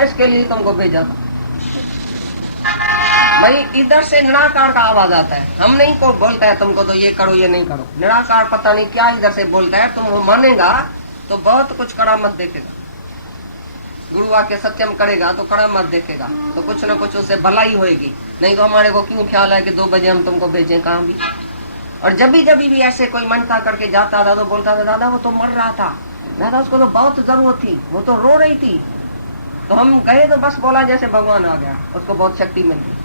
इसके लिए तुमको भेजा था। भाई इधर से निराकार का आवाज आता है, हम नहीं को बोलता है तुमको तो ये करो ये नहीं करो, निराकार पता नहीं क्या इधर से बोलता है। तुम वो मानेगा तो बहुत कुछ करामत देखेगा, गुरु आके सत्यम करेगा तो करामत देखेगा, तो कुछ न कुछ उससे भलाई होएगी। नहीं तो हमारे को क्यों ख्याल है कि 2 बजे हम तुमको भेजें कहाँ भी। और जब भी ऐसे कोई मनता करके जाता था तो बोलता था दादा वो तो मर रहा था, दादा उसको तो बहुत जरूरत थी, वो तो रो रही थी। तो हम गए तो बस बोला जैसे भगवान आ गया, उसको बहुत शक्ति मिल गई।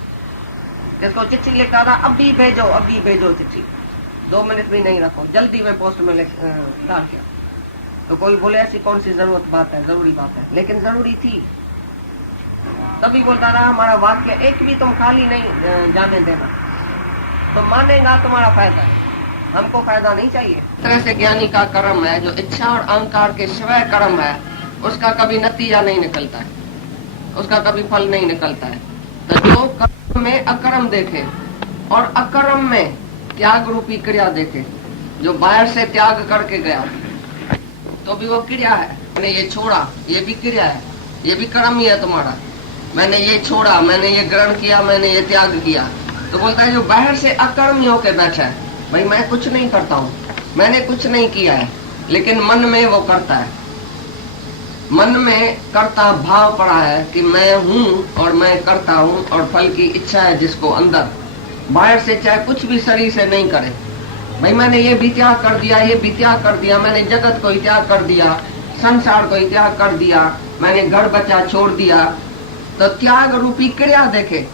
जिसको चिट्ठी लिखा था अभी भेजो चिट्ठी, 2 मिनट भी नहीं रखो, जल्दी में पोस्ट में डाल के। तो कोई बोले ऐसी कौन सी जरूरत बात है, जरूरी बात है, लेकिन जरूरी थी। तभी बोलता रहा हमारा वाक्य एक भी तुम खाली नहीं जाने देना, तो मानेगा तुम्हारा फायदा है, हमको फायदा नहीं चाहिए। इस तरह से ज्ञानी का कर्म है, जो इच्छा और अहंकार के शिवाय कर्म है, उसका कभी नतीजा नहीं निकलता है, उसका कभी फल नहीं निकलता है। तो जो कर्म में अकर्म देखे और अकर्म में त्याग रूपी क्रिया देखे, जो बाहर से त्याग करके गया तो भी वो क्रिया है, मैंने ये छोड़ा ये भी क्रिया है, ये भी कर्म ही है तुम्हारा। मैंने ये छोड़ा, मैंने ये ग्रहण किया, मैंने ये त्याग किया। तो बोलता है जो बाहर से अकर्मी होके बैठा है, भाई मैं कुछ नहीं करता हूँ, मैंने कुछ नहीं किया है, लेकिन मन में वो करता है, मन में करता भाव पड़ा है कि मैं हूँ और मैं करता हूँ, और फल की इच्छा है जिसको अंदर, बाहर से चाहे कुछ भी शरीर से नहीं करे। भाई मैंने ये भी त्याग कर दिया, ये भी त्याग कर दिया, मैंने जगत को ही त्याग कर दिया, संसार को ही त्याग कर दिया, मैंने घर बच्चा छोड़ दिया। तो त्याग रूपी क्रिया देखे,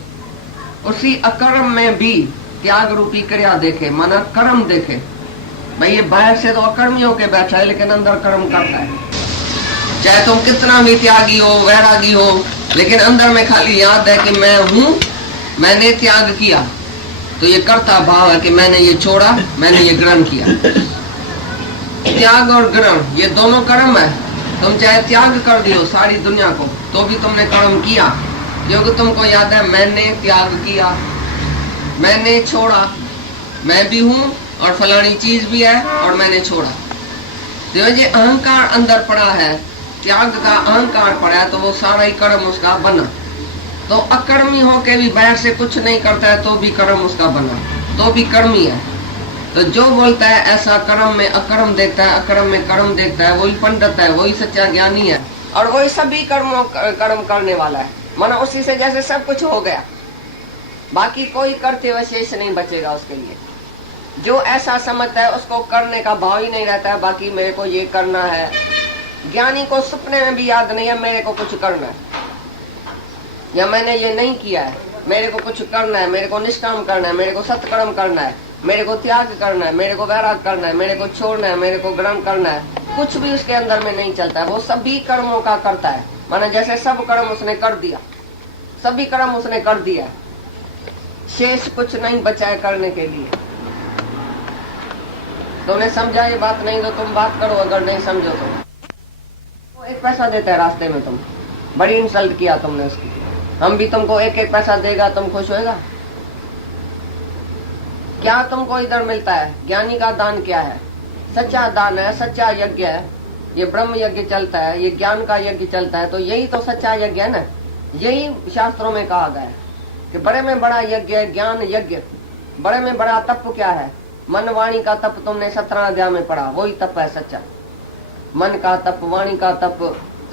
उसी अकर्म में भी त्याग रूपी क्रिया देखे, मन कर्म देखे। भाई ये बाहर से तो अकर्मी होके बैठा है, लेकिन अंदर कर्म करता है। चाहे तुम कितना भी त्यागी हो, वैरागी हो, लेकिन अंदर में खाली याद है कि मैं हूँ, मैंने त्याग किया। तो ये करता भाव है कि मैंने ये छोड़ा, मैंने ये ग्रहण किया। त्याग और ग्रहण ये दोनों कर्म है। तुम चाहे त्याग कर दियो सारी दुनिया को, तो भी तुमने कर्म किया, क्योंकि तुमको याद है मैंने त्याग किया, मैंने छोड़ा, मैं भी हूँ और फलानी चीज भी है और मैंने छोड़ा। तो ये अहंकार अंदर पड़ा है, त्याग का अहंकार पड़ा है, तो वो सारा ही कर्म उसका बना। तो अकर्मी होके भी बाहर से कुछ नहीं करता है तो भी कर्म उसका बना, तो भी कर्मी है। तो जो बोलता है ऐसा कर्म में अकर्म देखता है, अकर्म में कर्म देखता है, वही पंडित है, वही सच्चा ज्ञानी है, और वही सभी कर्म करने वाला है। माना उसी से जैसे सब कुछ हो गया, बाकी कोई करते हुए शेष नहीं बचेगा उसके लिए। जो ऐसा समझता है उसको करने का भाव ही नहीं रहता है, बाकी मेरे को ये करना है। ज्ञानी को सपने में भी याद नहीं है मेरे को कुछ करना है, या मैंने ये नहीं किया है, मेरे को कुछ करना है, मेरे को निष्काम करना है, मेरे को सत्कर्म करना है, मेरे को त्याग करना है, मेरे को वैराग करना है, मेरे को छोड़ना है, मेरे को ग्रहण करना है। कुछ भी उसके अंदर में नहीं चलता है, वो सभी कर्मों का करता है। माना जैसे सब कर्म उसने कर दिया, सभी कर्म उसने कर दिया, शेष कुछ नहीं बचा है करने के लिए। तुमने समझा ये बात? नहीं तो तुम बात करो, अगर नहीं समझो तो 1 पैसा देता है रास्ते में, तुम बड़ी इंसल्ट किया तुमने उसकी, हम भी तुमको 1-1 पैसा देगा, तुम खुश होएगा? क्या तुमको इधर मिलता है? ज्ञानी का दान क्या है? सच्चा दान है, सच्चा यज्ञ है। ये ब्रह्म यज्ञ चलता है, ये ज्ञान का यज्ञ चलता है, तो यही तो सच्चा यज्ञ है ना। यही शास्त्रों में कहा गया है कि बड़े में बड़ा यज्ञ है ज्ञान यज्ञ। बड़े में बड़ा तप क्या है? मन वाणी का तप, तुमने 17 अध्याय में पढ़ा, वही तप है सच्चा। मन का तप, वाणी का तप,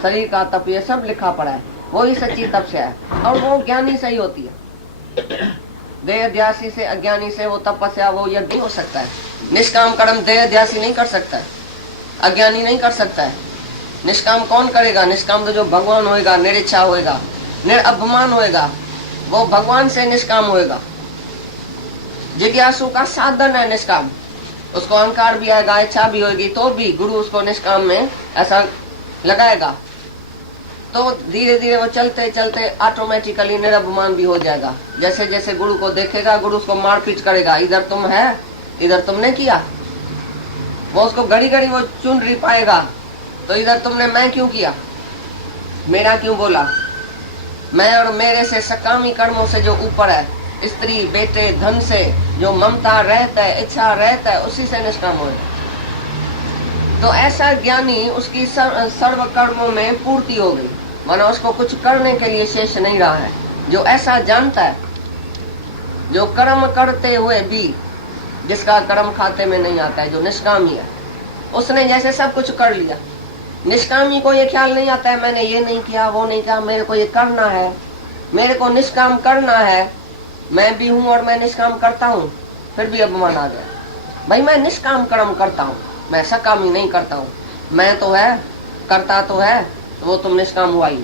शरीर का तप, ये सब लिखा पड़ा है, वही सच्ची तपस्या है। और वो ज्ञानी से ही होती है। देहध्यासी से, अज्ञानी से वो तपस्या, वो यज्ञ नहीं हो सकता है। निष्काम कर्म देहध्यासी नहीं कर सकता है, अज्ञानी नहीं कर सकता है। निष्काम कौन करेगा? निष्काम तो जो भगवान होएगा, निरिच्छा होएगा, निरअभिमान होएगा, वो भगवान से निष्काम होएगा। जिज्ञासु का साधन है निष्काम, उसको अहंकार भी आएगा, इच्छा भी होगी, तो भी गुरु उसको निष्काम में ऐसा लगाएगा, तो धीरे धीरे वो चलते चलते ऑटोमेटिकली निरअभिमान भी हो जाएगा। जैसे जैसे गुरु को देखेगा, गुरु उसको मार पीट करेगा, इधर तुम है, इधर तुमने किया। वो उसको घड़ी घड़ी वो चुन रही पाएगा, तो इधर तुमने मैं क्यों किया, मेरा क्यों बोला। मैं और मेरे से सकामी कर्मों से जो ऊपर है, स्त्री बेटे धन से जो ममता रहता है, इच्छा रहता है, उसी से निष्काम होगा। तो ऐसा ज्ञानी, उसकी सर्व कर्मों में पूर्ति हो गई, मानो उसको कुछ करने के लिए शेष नहीं रहा है। जो ऐसा जानता है, जो कर्म करते हुए भी जिसका कर्म खाते में नहीं आता है, जो निष्कामी है, उसने जैसे सब कुछ कर लिया। निष्कामी को ये ख्याल नहीं आता है मैंने ये नहीं किया, वो नहीं किया, मेरे को ये करना है, मेरे को निष्काम करना है, मैं भी हूं और मैं निष्काम करता हूं। फिर भी अभिमान आ गया, भाई मैं निष्काम कर्म करता हूं, मैं सकामी नहीं करता हूं, मैं तो है, करता तो है, तो वो तुम निष्काम हुआ ही।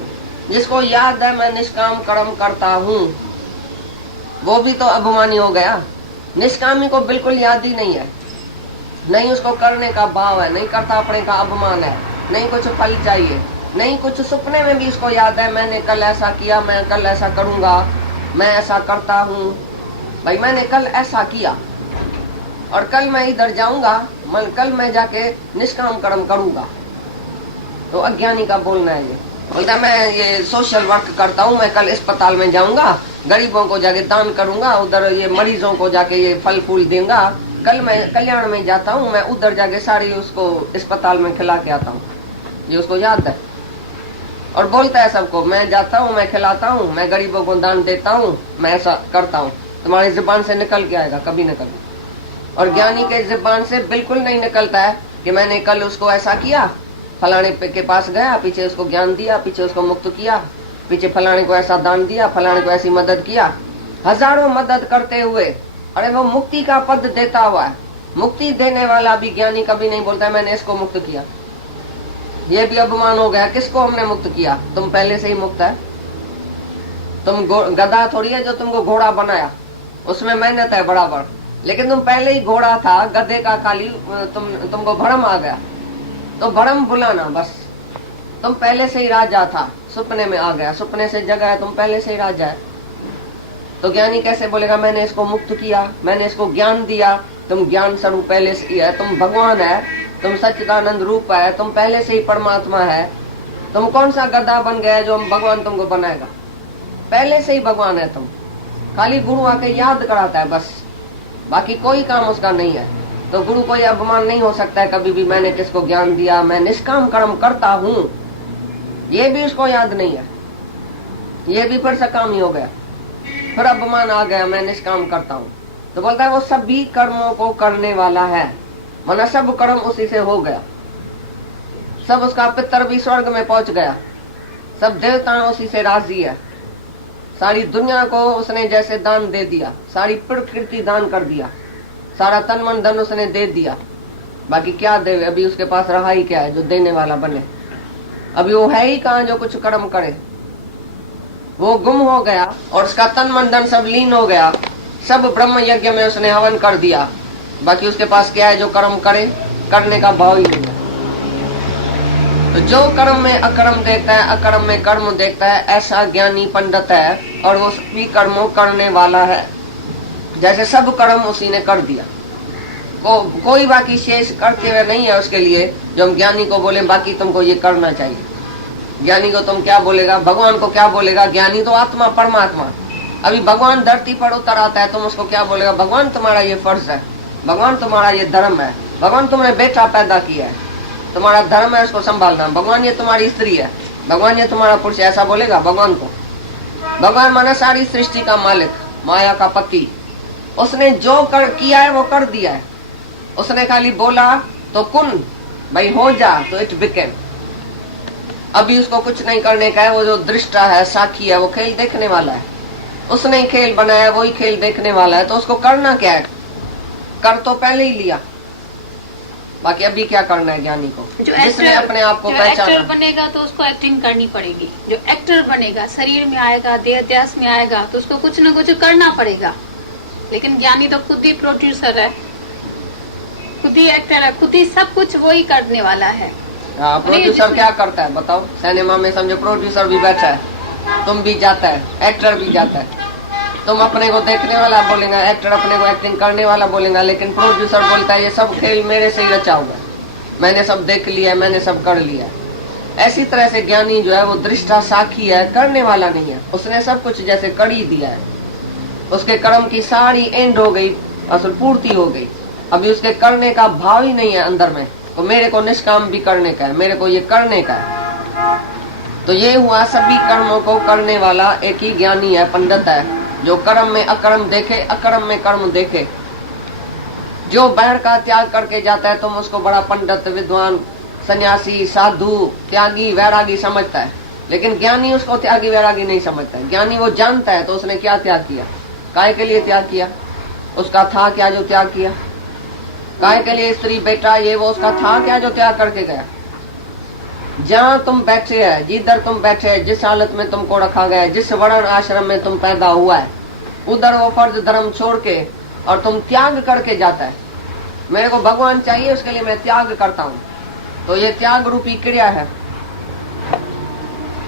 जिसको याद है मैं निष्काम कर्म करता हूं, वो भी तो अभिमानी हो गया। निष्कामी को बिल्कुल याद ही नहीं है, नहीं उसको करने का भाव है, नहीं करता अपने का अभिमान है, नहीं कुछ फल चाहिए, नहीं कुछ सपने में भी उसको याद है मैंने कल ऐसा किया, मैं कल ऐसा करूंगा, मैं ऐसा करता हूं। भाई मैंने कल ऐसा किया और कल मैं इधर जाऊंगा, कल मैं जाके निष्काम कर्म करूंगा। तो अज्ञानी का बोलना है ये। बोलता मैं ये सोशल वर्क करता हूँ, मैं कल अस्पताल में जाऊंगा, गरीबों को जाके दान करूंगा, उधर ये मरीजों को जाके ये फल फूल दूंगा, कल मैं कल्याण में जाता हूँ, मैं उधर जाके सारी उसको अस्पताल में खिला के आता हूँ। ये उसको याद है और बोलता है सबको मैं जाता हूँ, मैं खिलाता हूँ, मैं गरीबों को दान देता हूँ, मैं ऐसा करता हूँ। तुम्हारी जुबान से निकल के आएगा कभी न कभी। और ज्ञानी के जुबान से बिल्कुल नहीं निकलता है कि मैंने कल उसको ऐसा किया, फलाने के पास गया, पीछे उसको ज्ञान दिया, पीछे उसको मुक्त किया, पीछे फलाने को ऐसा दान दिया, फलाने को ऐसी मदद किया। हजारों मदद करते हुए अरे वो मुक्ति का पद देता हुआ है, मुक्ति देने वाला भी ज्ञानी कभी नहीं बोलता है मैंने इसको मुक्त किया। ये भी अभिमान हो गया, किसको हमने मुक्त किया, तुम पहले से ही मुक्त है। तुम गधा थोड़ी है जो तुमको घोड़ा बनाया, उसमें मेहनत है बराबर, लेकिन तुम पहले ही घोड़ा था, गधे का खाली तुमको भ्रम आ गया, तो भ्रम भुलाना बस। तुम पहले से ही राजा था, सपने में आ गया, सपने से जगा है, तुम पहले से ही राजा है। तो ज्ञानी कैसे बोलेगा मैंने इसको मुक्त किया, मैंने इसको ज्ञान दिया। तुम ज्ञान स्वरूप पहले से ही है, तुम भगवान है, तुम सच्चिदानंद रूप है, तुम पहले से ही परमात्मा है। तुम कौन सा गधा बन गया जो भगवान तुमको बनाएगा, पहले से ही भगवान है तुम। खाली गुरु आके याद कराता है बस, बाकी कोई काम उसका नहीं है। तो गुरु को यह अभिमान नहीं हो सकता है कभी भी मैंने किसको ज्ञान दिया, मैं निष्काम कर्म करता हूँ, ये भी उसको याद नहीं है। ये भी फिर सकामी हो गया, फिर अभिमान आ गया मैं निष्काम करता हूँ। तो बोलता है वो सभी कर्मों को करने वाला है, माना सब कर्म उसी से हो गया, सब उसका पितर भी स्वर्ग में पहुंच गया, सब देवता उसी से राजी है, सारी दुनिया को उसने जैसे दान दे दिया, सारी प्रकृति दान कर दिया, सारा तन मन धन उसने दे दिया। बाकी क्या दे, अभी उसके पास रहा ही क्या है जो देने वाला बने। अभी वो है ही कहाँ जो कुछ कर्म करे, वो गुम हो गया और उसका तन मन धन सब लीन हो गया, सब ब्रह्म यज्ञ में उसने हवन कर दिया। बाकी उसके पास क्या है जो कर्म करे, करने का भाव ही नहीं है। तो जो कर्म में अकर्म देखता है, अकर्म में कर्म देखता है, ऐसा ज्ञानी पंडित है और वो सभी कर्मों करने वाला है। जैसे सब कर्म उसी ने कर दिया, कोई बाकी शेष करते हुए नहीं है उसके लिए जो हम ज्ञानी को बोले बाकी तुमको ये करना चाहिए। ज्ञानी को तुम क्या बोलेगा, भगवान को क्या बोलेगा, ज्ञानी तो आत्मा परमात्मा। अभी भगवान धरती पर उतर आता है, तुम उसको क्या बोलेगा, भगवान तुम्हारा ये फर्ज है, भगवान तुम्हारा ये धर्म है, भगवान तुमने बेटा पैदा किया है, तुम्हारा धर्म है उसको संभालना, भगवान ये तुम्हारी स्त्री है, भगवान ये तुम्हारा पुरुष है, ऐसा बोलेगा भगवान को। भगवान माना सारी सृष्टि का मालिक, माया का पति। उसने जो किया है वो कर दिया है, उसने खाली बोला तो कुन भाई हो जा, तो इट बिकेम। अभी उसको कुछ नहीं करने का है, वो जो दृष्टा है, साक्षी है, वो खेल देखने वाला है, उसने खेल बनाया, वही खेल देखने वाला है। तो उसको करना क्या है, कर तो पहले ही लिया, बाकी अभी क्या करना है ज्ञानी को, जिसने अपने आप को पहचाना। एक्टर बनेगा तो उसको एक्टिंग करनी पड़ेगी, जो एक्टर बनेगा शरीर में आएगा, देह अध्यास में आएगा तो उसको कुछ न कुछ करना पड़ेगा। लेकिन ज्ञानी तो खुद ही प्रोड्यूसर है, खुद ही एक्टर है, खुद ही सब कुछ वही करने वाला है। प्रोड्यूसर क्या करता है बताओ, सिनेमा में समझो प्रोड्यूसर भी बैठा है, तुम भी जाता है, एक्टर भी जाता है। तुम अपने को देखने वाला बोलेगा, एक्टर अपने को एक्टिंग करने वाला बोलेगा, लेकिन प्रोड्यूसर बोलता है ये सब खेल मेरे से ही रचा हुआ है, मैंने सब देख लिया है, मैंने सब कर लिया है। ऐसी तरह से ज्ञानी जो है वो दृष्टा साक्षी है, करने वाला नहीं है। उसने सब कुछ जैसे कर ही दिया है, उसके कर्म की सारी एंड हो गई, असल पूर्ति हो गई। अभी उसके करने का भाव ही नहीं है अंदर में, तो मेरे को निष्काम भी करने का है, मेरे को ये करने का है। तो ये हुआ सभी कर्मों को करने वाला एक ही ज्ञानी है, पंडित है, जो कर्म में अकर्म देखे, अकर्म में कर्म देखे। जो बैर का त्याग करके जाता है तुम उसको बड़ा पंडित, विद्वान, सन्यासी, साधु, त्यागी, वैरागी समझता है, लेकिन ज्ञानी उसको त्यागी वैरागी नहीं समझता है। ज्ञानी वो जानता है तो उसने क्या त्याग किया, काय के लिए त्याग किया, उसका था क्या जो त्याग किया, काय के लिए स्त्री बेटा ये वो उसका था क्या जो त्याग करके गया। जहाँ तुम बैठे है, जिधर तुम बैठे है, जिस हालत में तुमको रखा गया है, जिस वर्ण आश्रम में तुम पैदा हुआ है, उधर वो फर्ज धर्म छोड़ के और तुम त्याग करके जाता है। मेरे को भगवान चाहिए उसके लिए मैं त्याग करता हूँ, तो ये त्याग रूपी क्रिया है।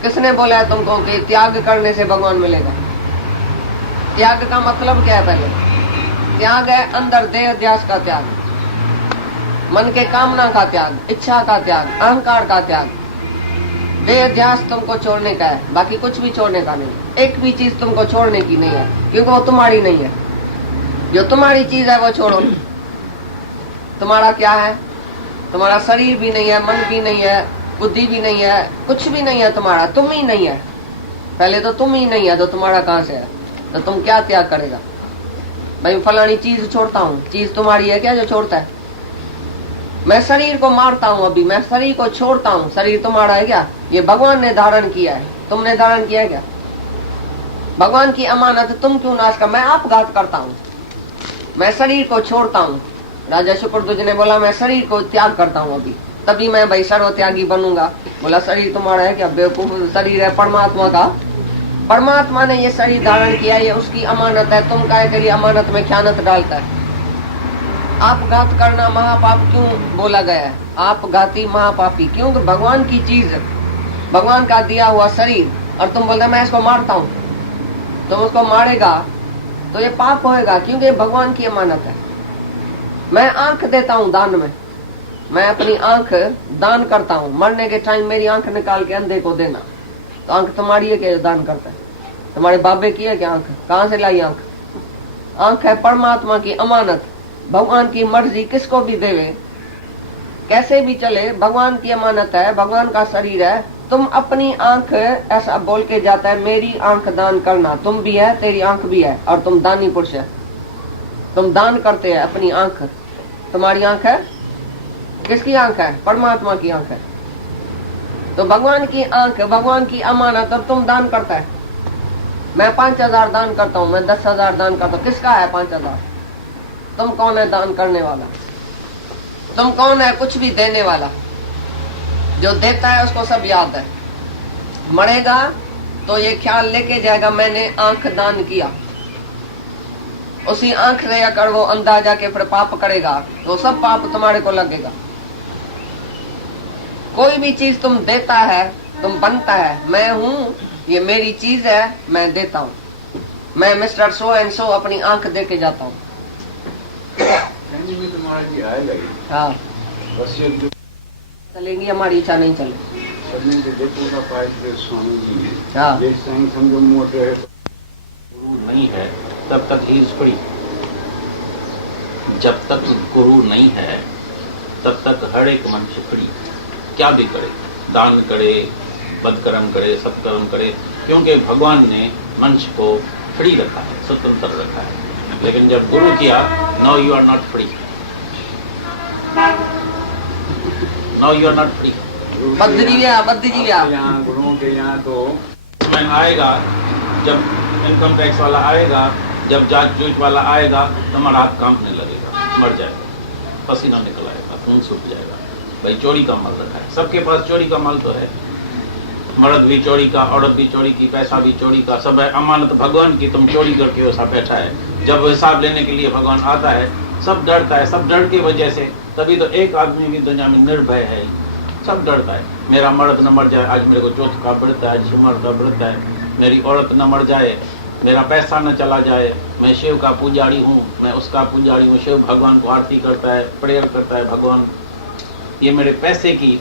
किसने बोला है तुमको कि त्याग करने से भगवान मिलेगा? त्याग का मतलब क्या है? पहले त्याग है अंदर देह ध्यास का त्याग, मन के कामना का त्याग, इच्छा का त्याग, अहंकार का त्याग। देह ध्यास तुमको छोड़ने का है, बाकी कुछ भी छोड़ने का नहीं। एक भी चीज तुमको छोड़ने की नहीं है, क्योंकि वो तुम्हारी नहीं है। जो तुम्हारी चीज है वो छोड़ो। तुम्हारा क्या है? तुम्हारा शरीर भी नहीं है, मन भी नहीं है, बुद्धि भी नहीं है, कुछ भी नहीं है तुम्हारा, तुम ही नहीं है। पहले तो तुम ही नहीं है तो तुम्हारा कहाँ से है? तो तुम क्या त्याग करेगा? भाई फलानी चीज छोड़ता हूँ, चीज तुम्हारी है क्या जो छोड़ता है? मैं शरीर को मारता हूँ, अभी मैं शरीर को छोड़ता हूँ, शरीर तुम्हारा है क्या? ये भगवान ने धारण किया है, तुमने धारण किया है क्या? भगवान की अमानत तुम क्यों नाश कर? मैं आपघात करता हूँ, मैं शरीर को छोड़ता हूँ। राजा शुक्रध्वज ने बोला मैं शरीर को त्याग करता हूँ अभी, तभी मैं भाई सर्व त्यागी बनूंगा। बोला शरीर तुम्हारा है क्या? बेवकूफ, शरीर है परमात्मा का। परमात्मा ने ये शरीर धारण किया, ये उसकी अमानत है। तुम काहे के लिए अमानत में ख्यानत डालता है? आपघात करना महापाप क्यों बोला गया है? आपघाती महापापी, क्योंकि भगवान की चीज, भगवान का दिया हुआ शरीर, और तुम बोलते मैं इसको मारता हूँ, तुम उसको मारेगा तो ये पाप होएगा, क्योंकि भगवान की अमानत है। मैं आंख देता हूँ दान में, मैं अपनी आंख दान करता हूँ। मरने के टाइम मेरी आंख निकाल के अंधे को देना, तो आंख तुम्हारी है क्या दान करता है? तुम्हारे बाबे की है क्या आंख? कहाँ से लाई आंख? आंख है परमात्मा की अमानत। भगवान की मर्जी किसको भी देवे, कैसे भी चले, भगवान की अमानत है, भगवान का शरीर है। तुम अपनी आंख ऐसा बोल के जाता है मेरी आंख दान करना, तुम भी है, तेरी आंख भी है, और तुम दानी पुरुष है, तुम दान करते हैं अपनी आंख। तुम्हारी आंख है, किसकी आंख है? परमात्मा की आंख है। तो भगवान की आंख, भगवान की अमानत, और तुम दान करता है। मैं 5000 दान करता हूँ, मैं 10,000 दान करता हूँ, किसका है 5000? तुम कौन है दान करने वाला? तुम कौन है कुछ भी देने वाला? जो देता है उसको सब याद है। मरेगा तो ये ख्याल लेके जाएगा मैंने आंख दान किया। उसी आंख से अगर वो अंधा जाके फिर पाप करेगा तो सब पाप तुम्हारे को लगेगा। कोई भी चीज तुम देता है, तुम बनता है, मैं हूँ, ये मेरी चीज है, मैं देता हूँ। मैं मिस्टर सो एंड सो अपनी आंख दे के जाता हूँ। हाँ चलेंगी, हमारी इच्छा नहीं चले। हाँ गुरु नहीं है तब तक ही फ्री। जब तक गुरु नहीं है तब तक हर एक मनुष्य फ्री, क्या भी करे, दान करे, बदकर्म करे, सत्कर्म करे, क्योंकि भगवान ने मनुष्य को फ्री रखा है, स्वतंत्र रखा है। लेकिन जब गुरु किया, now you are not free, now you are not free. यहाँ गुरुओं के यहाँ तो मैं आएगा, जब इनकम टैक्स वाला आएगा, जब जांच जूझ वाला आएगा, तुम्हारा हाथ कांपने लगेगा, मर जाएगा, पसीना निकल आएगा, खून सूख जाएगा। भाई चोरी का माल रखा है, सबके पास चोरी का माल तो है, मर्द भी चोरी का, औरत भी चोरी की, पैसा भी चोरी का, सब है। अमानत भगवान की, तुम चोरी करके वैसा बैठा है। जब हिसाब लेने के लिए भगवान आता है, सब डरता है, सब डर की वजह से, तभी तो एक आदमी भी दुनिया में निर्भय है, सब डरता है। मेरा मर्द न मर जाए, आज मेरे को चौथ का पड़ता है, आज सुमर का पड़ता है, मेरी औरत न मर जाए, मेरा पैसा न चला जाए, मैं शिव का पुजारी हूँ, मैं उसका पुजारी हूँ, शिव भगवान को आरती करता है, प्रेयर करता है भगवान, ये मेरे पैसे की,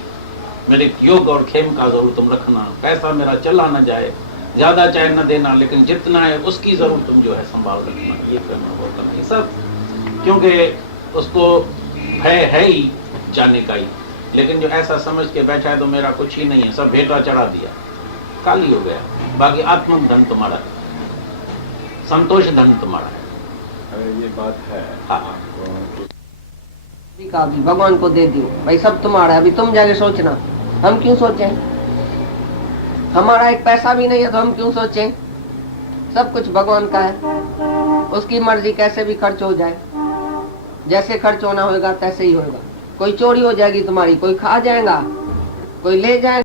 मेरे योग और खेम का जरूर तुम रखना, पैसा मेरा चला न जाए, ज्यादा चाहे न देना, लेकिन जितना है उसकी जरूर तुम जो है संभाल रखना, ये करना वो करना, ये सब, क्योंकि उसको है ही जाने का ही। लेकिन जो ऐसा समझ के बैठा है तो मेरा कुछ ही नहीं है, सब भेटा चढ़ा दिया, खाली हो गया। बाकी आत्मिक धन तुम्हारा है, संतोष धन तुम्हारा है। ये बात है। हाँ। का भी भगवान को दे दियो, भाई सब तुम्हारा है, अभी तुम जाके सोचना, हम क्यों सोचें? हमारा एक पैसा भी नहीं है तो हम क्यों सोचें? सब कुछ भगवान का है, उसकी मर्जी कैसे भी खर्च हो जाए, जैसे खर्च होना होगा तैसे ही होगा। कोई चोरी हो जाएगी तुम्हारी, कोई खा जाएगा, कोई ले जाएगा।